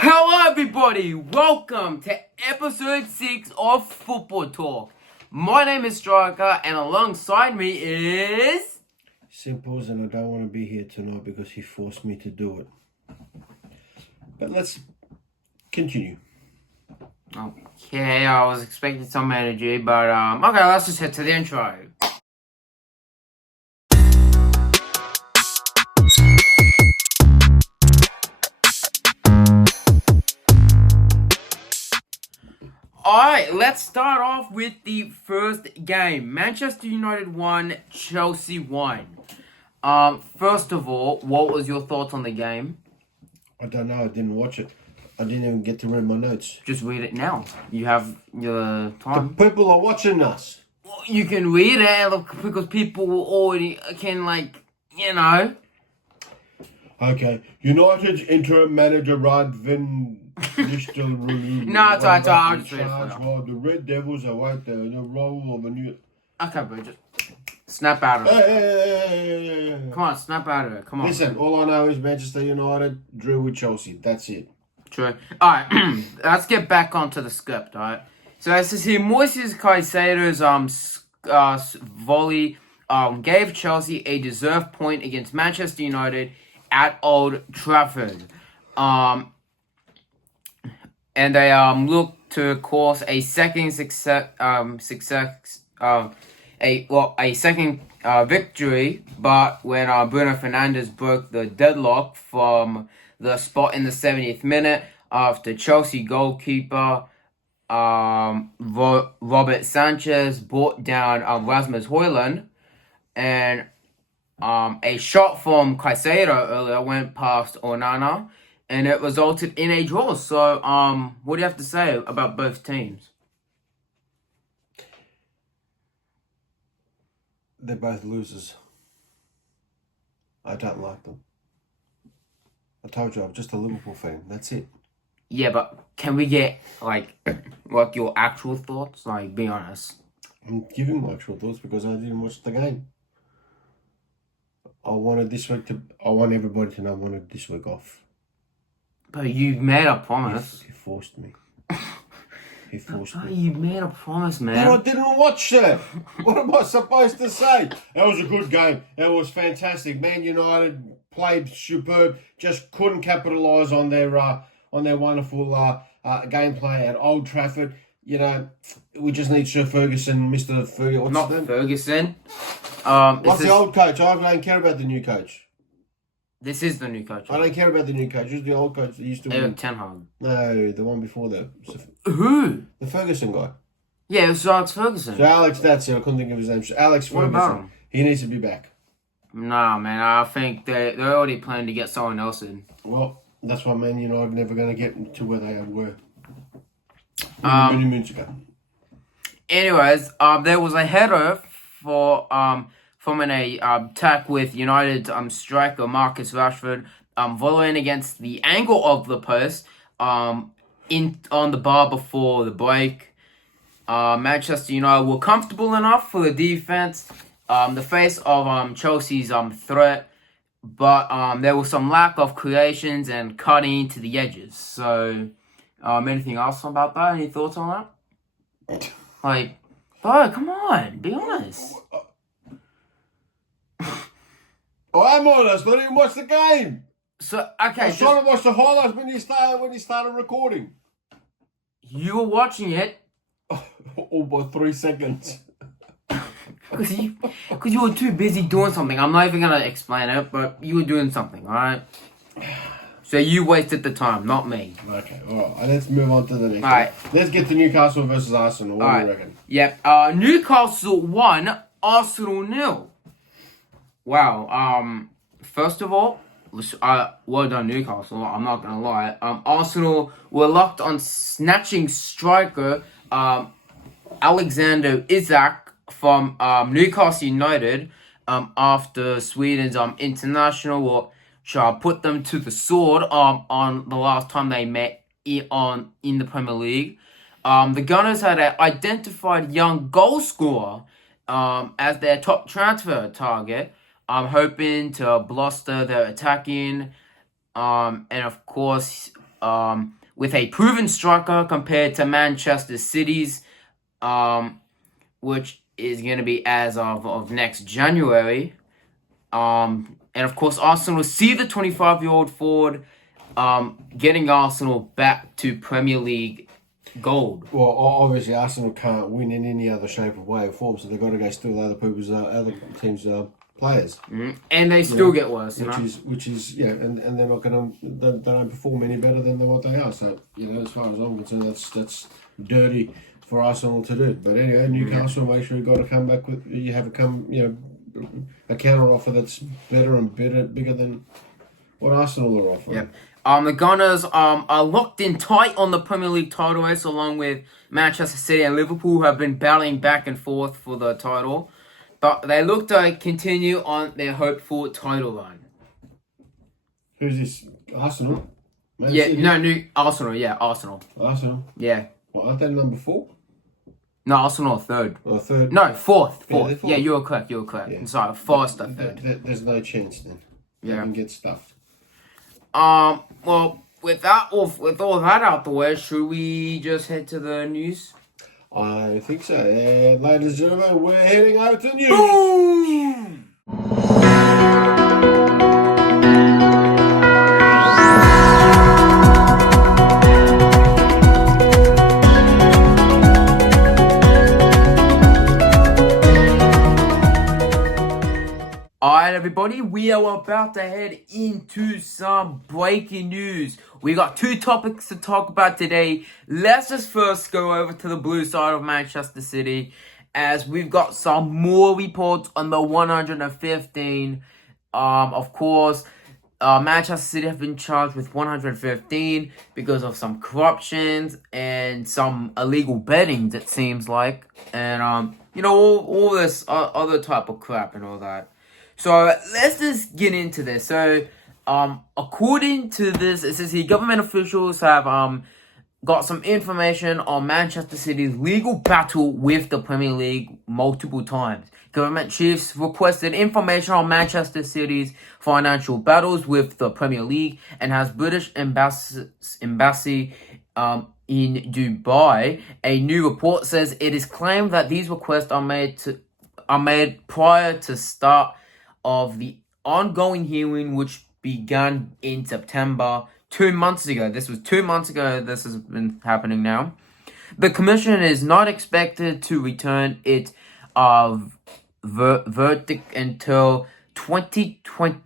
Hello everybody, welcome to episode 6 of Football Talk. My name is Striker and alongside me is... Simples, and I don't want to be here tonight because he forced me to do it. But let's continue. Okay, I was expecting some energy, but okay, let's just head to the intro. Alright, let's start off with the first game. Manchester United won, Chelsea won. First of all, what was your thoughts on the game? I don't know, I didn't watch it. I didn't even get to read my notes. Just read it now. You have your The time. people are watching us. Well, you can read it because people already can, Okay, United's interim manager Radvin No, it's alright, I'll just read it for you. While the Red Devils await the role of a new... Okay, bro, just snap out of it. Hey. Come on, snap out of it. Come on. Listen, all I know is Manchester United drew with Chelsea. That's it. True. Alright, let's get back onto the script, alright? So as to see, Moises Caicedo's volley gave Chelsea a deserved point against Manchester United at Old Trafford. And they looked to cause a second victory, but when Bruno Fernandes broke the deadlock from the spot in the 70th minute after Chelsea goalkeeper Robert Sanchez brought down Rasmus Højlund, and a shot from Caicedo earlier went past Onana, and it resulted in a draw. So, what do you have to say about both teams? They're both losers. I don't like them. I told you I'm just a Liverpool fan. That's it. Yeah, but can we get like your actual thoughts? Like, be honest. I'm giving my actual thoughts because I didn't watch the game. I want everybody to know I wanted this week off. But you made a promise. He forced me. He forced But me. you made a promise, man. And I didn't watch it. What am I supposed to say? That was a good game. That was fantastic. Man United played superb. Just couldn't capitalise on their wonderful gameplay at Old Trafford. You know, we just need Sir Ferguson, Mr. Ferguson. What's Not his name? Ferguson. What's the old coach? I don't care about the new coach. This is the new coach. I don't care about the new coach. Who's the old coach that used to win? Eric Ten Hag. No, the one before that. Who? The Ferguson guy. Yeah, it was Alex Ferguson. So Alex, that's it. I couldn't think of his name. Alex What Ferguson. about him? He needs to be back. Nah, man. I think they're already planning to get someone else in. Well, that's why Man United never going to get to where they were. Many moons ago. Anyways, there was a header from an attack with United's striker Marcus Rashford volleying against the angle of the post on the bar before the break. Manchester United were comfortable enough for the defense, the face of Chelsea's threat, but there was some lack of creations and cutting to the edges. So, anything else about that? Any thoughts on that? Like, bro, come on, be honest. I'm honest. I didn't watch the game. So, okay, I was trying to watch the highlights when he started recording. You were watching it All by 3 seconds. because you were too busy doing something. I'm not even gonna explain it, but you were doing something, alright? So you wasted the time, not me. Okay, alright. Let's move on to the next Alright. one. Let's get to Newcastle versus Arsenal. What do you reckon? Yep. Newcastle 1, Arsenal 0. Wow. First of all, well done Newcastle. I'm not gonna lie. Arsenal were locked on snatching striker Alexander Isak from Newcastle United after Sweden's international put them to the sword on the last time they met in the Premier League. The Gunners had an identified young goal scorer as their top transfer target. I'm hoping to bluster their attacking, and of course, with a proven striker compared to Manchester City's, which is going to be as of next January. And of course, Arsenal see the 25-year-old forward getting Arsenal back to Premier League gold. Well, obviously Arsenal can't win in any other shape or way or form, so they've got to go steal other teams' players. And they still get worse, which is and they're not going to they don't perform any better than what they are. So as far as I'm concerned, that's dirty for Arsenal to do. But anyway, Newcastle, make sure you've got to come back with a counter offer that's better and bigger than what Arsenal are offering. Yep. The Gunners are locked in tight on the Premier League title race, along with Manchester City and Liverpool, who have been battling back and forth for the title. But they look to continue on their hoped-for title run. Who's this? Arsenal? Arsenal. Yeah, Arsenal. Arsenal? Yeah. Well, aren't they number 4? No, Arsenal are third. Or third? No, fourth. Fourth. Yeah, you're correct. Yeah. Sorry, Forest are third. There's no chance then. Yeah. They can get stuffed. Well, with all that out the way, should we just head to the news? I think so. And ladies and gentlemen, we're heading over to news. Boom! Alright everybody, we are about to head into some breaking news. We got 2 topics to talk about today. Let's just first go over to the blue side of Manchester City, as we've got some more reports on the 115. Of course, Manchester City have been charged with 115 because of some corruptions and some illegal betting, it seems like. And, all this other type of crap and all that. So let's just get into this. So, according to this, it says here government officials have got some information on Manchester City's legal battle with the Premier League multiple times. Government chiefs requested information on Manchester City's financial battles with the Premier League and has British embassy in Dubai. A new report says it is claimed that these requests are made prior to start of the ongoing hearing, which began in September 2 months ago. This was 2 months ago. This has been happening now. The commission is not expected to return its verdict until 2020.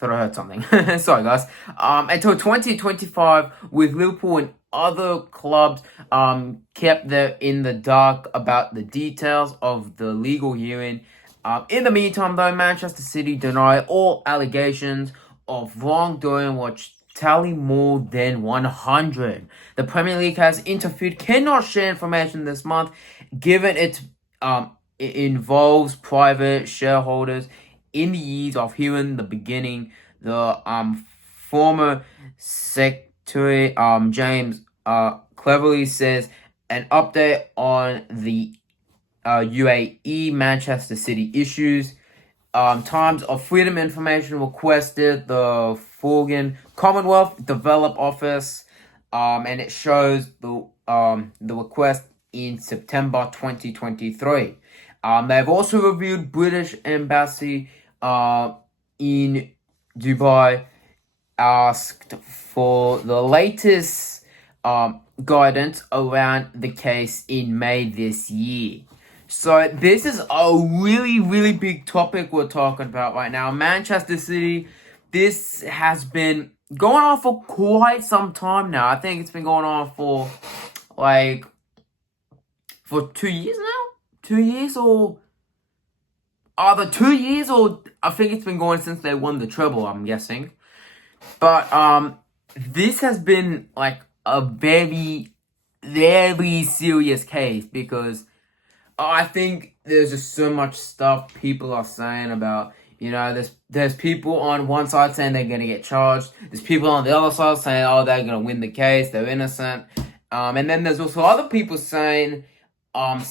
Thought I heard something. Sorry, guys. Until 2025, with Liverpool and other clubs kept there in the dark about the details of the legal hearing. In the meantime, though, Manchester City deny all allegations of wrongdoing, which tally more than 100. The Premier League has interfered, cannot share information this month, given it involves private shareholders. In the years of hearing the beginning, the former secretary James cleverly says an update on the UAE Manchester City issues. Times of Freedom information requested the Foreign Commonwealth Develop Office, and it shows the request in September 2023. They've also reviewed British embassy in Dubai, asked for the latest guidance around the case in May this year. So this is a really, really big topic we're talking about right now. Manchester City, this has been going on for quite some time now. I think it's been going on for 2 years now? 2 years or... Either 2 years or... I think it's been going since they won the treble, I'm guessing. But this has been like a very, very serious case because... I think there's just so much stuff people are saying about, there's people on one side saying they're going to get charged. There's people on the other side saying, they're going to win the case. They're innocent. And then there's also other people saying kind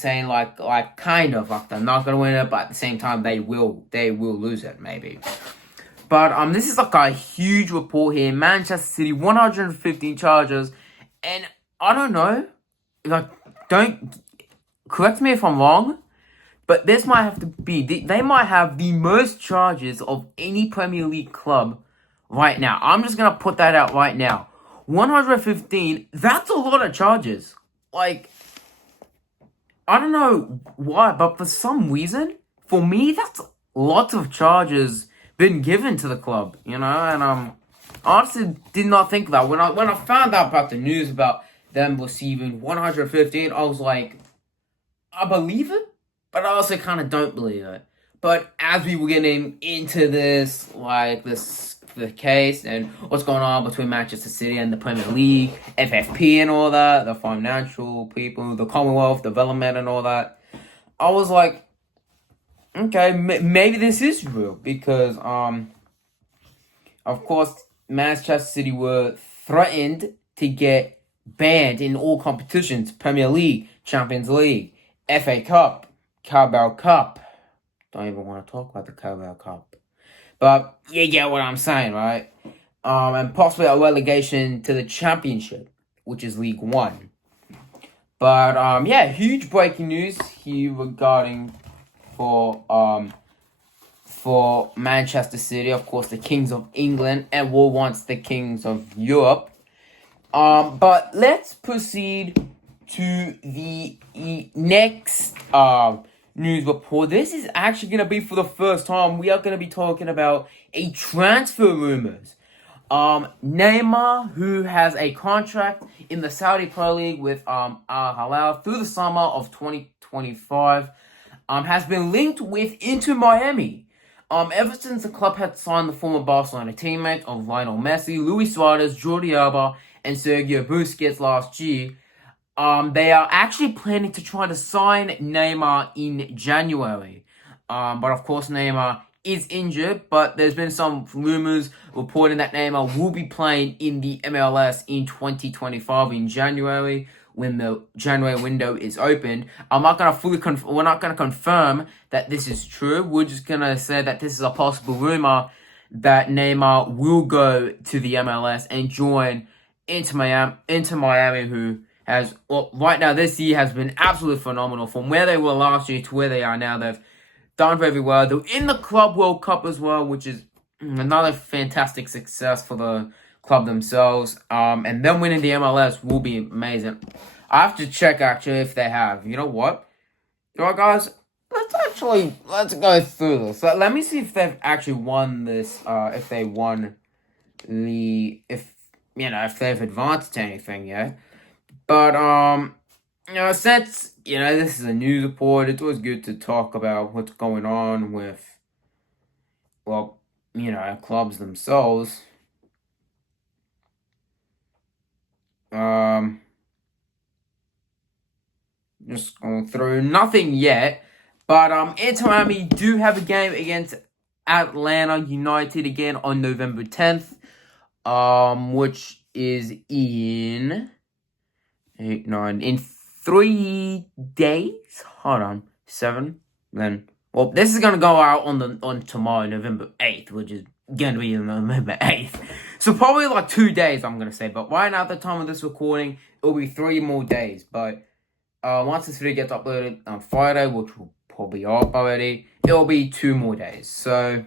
of like they're not going to win it, but at the same time they will lose it maybe. But this is like a huge report here. Manchester City 115 charges, and I don't know, like don't correct me if I'm wrong, but this might have to be they might have the most charges of any Premier League club right now. I'm just gonna put that out right now. 115. That's a lot of charges. Like I don't know why, but for some reason, for me, that's lots of charges been given to the club, and I honestly did not think that when I found out about the news about them receiving 115, I was like, I believe it, but I also kind of don't believe it. But as we were getting into this, like the case and what's going on between Manchester City and the Premier League, FFP and all that, the financial people, the Commonwealth development and all that, I was like, okay, maybe this is real because of course Manchester City were threatened to get banned in all competitions: Premier League, Champions League, FA Cup, Carabao Cup. Don't even want to talk about the Carabao Cup. But you get what I'm saying, right? And possibly a relegation to the Championship, which is League One. But yeah, huge breaking news here regarding for Manchester City, of course, the Kings of England, and were once the Kings of Europe. But let's proceed to the next news report. This is actually going to be for the first time. We are going to be talking about a transfer rumors. Neymar, who has a contract in the Saudi Pro League with Al Hilal through the summer of 2025, has been linked with Inter Miami. Ever since the club had signed the former Barcelona teammates of Lionel Messi, Luis Suarez, Jordi Alba, and Sergio Busquets last year, they are actually planning to try to sign Neymar in January. But of course, Neymar is injured, but there's been some rumors reporting that Neymar will be playing in the MLS in 2025 in January when the January window is opened. I'm not gonna we're not gonna confirm that this is true. We're just gonna say that this is a possible rumor that Neymar will go to the MLS and join Inter Miami, who has right now this year has been absolutely phenomenal. From where they were last year to where they are now, they've done very well. They're in the Club World Cup as well, which is another fantastic success for the club themselves. And them winning the MLS will be amazing. I have to check actually if they have. You know what? You know what, guys? Let's go through this. Let me see if they've actually won this. If they won if they've advanced to anything yet. But since this is a news report, it's always good to talk about what's going on with clubs themselves. Just going through nothing yet, but Inter Miami do have a game against Atlanta United again on November 10th, which is in 8, 9, in 3 days. Hold on, 7. Then, well, this is gonna go out on tomorrow, November 8th, which is gonna be November 8th. So probably like 2 days, I'm gonna say. But right now, at the time of this recording, it'll be 3 more days. But once this video gets uploaded on Friday, which will probably up already, it'll be 2 more days. So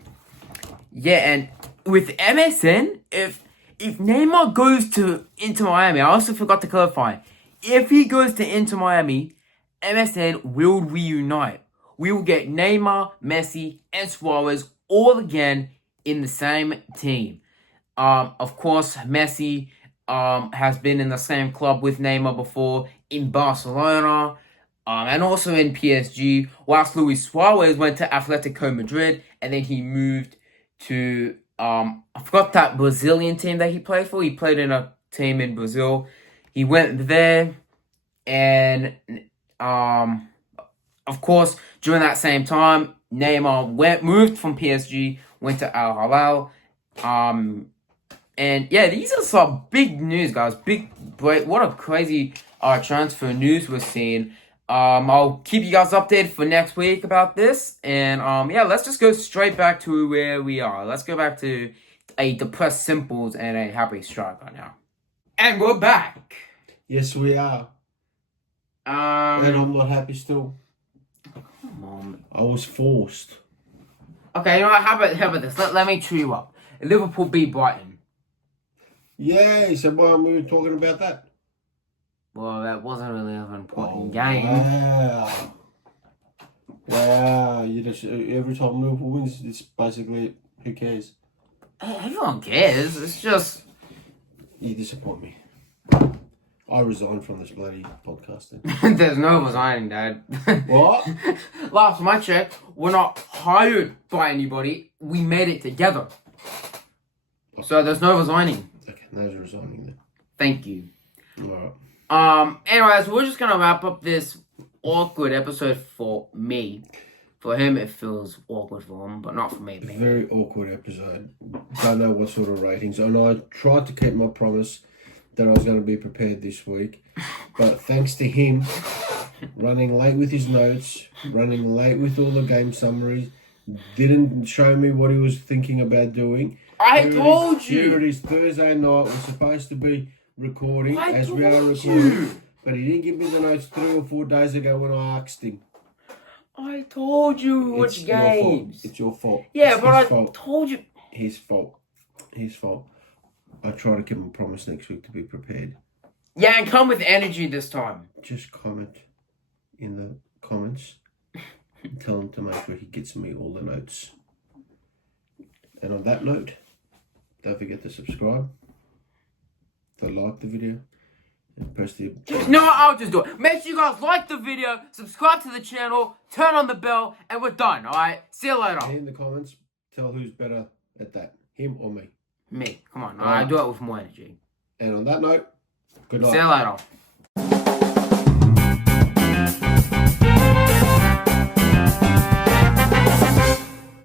yeah, and with MSN, if Neymar goes to Inter Miami, I also forgot to clarify. If he goes to Inter Miami, MSN will reunite. We will get Neymar, Messi, and Suarez all again in the same team. Of course, Messi has been in the same club with Neymar before in Barcelona, and also in PSG, whilst Luis Suarez went to Atletico Madrid, and then he moved to, I forgot that Brazilian team that he played for. He played in a team in Brazil. He went there, and, of course, during that same time, Neymar moved from PSG, went to Al Hilal, and yeah, these are some big news, guys. What a crazy transfer news we're seeing. I'll keep you guys updated for next week about this. And yeah, let's just go straight back to where we are. Let's go back to a depressed Simples and a happy Striker now. And we're back. Yes, we are. And I'm not happy still. Come on. I was forced. Okay, you know what? How about this? Let me cheer you up. Liverpool beat Brighton. Yay! So why we were talking about that? Well, that wasn't really an important game. Wow. Wow. You just, every time Liverpool wins, it's basically, who cares? Everyone cares. It's just... You disappoint me. I resigned from this bloody podcasting. There's no resigning, Dad. What? Last time I checked, we're not hired by anybody. We made it together. So there's no resigning. Okay, there's resigning then. Thank you. Alright. Anyways, we're just gonna wrap up this awkward episode for me. For him, it feels awkward for him, but not for me. Maybe. Very awkward episode. Don't know what sort of ratings. And I tried to keep my promise that I was going to be prepared this week. But thanks to him, running late with his notes, running late with all the game summaries, didn't show me what he was thinking about doing. I told you! Here it is Thursday night. We're supposed to be recording I as we are told recording. you. But he didn't give me the notes 3 or 4 days ago when I asked him. I told you which games. It's your fault. Yeah, it's but I fault. told you. His fault. His fault. I try to keep him a promise next week to be prepared. Yeah, and come with energy this time. Just comment in the comments and tell him to make sure he gets me all the notes. And on that note, don't forget to subscribe, to like the video, and press the... No, I'll just do it. Make sure you guys like the video, subscribe to the channel, turn on the bell, and we're done, alright? See you later. In the comments, tell who's better at that, him or me. Me. Come on, I do it with more energy. And on that note, good night. See you later.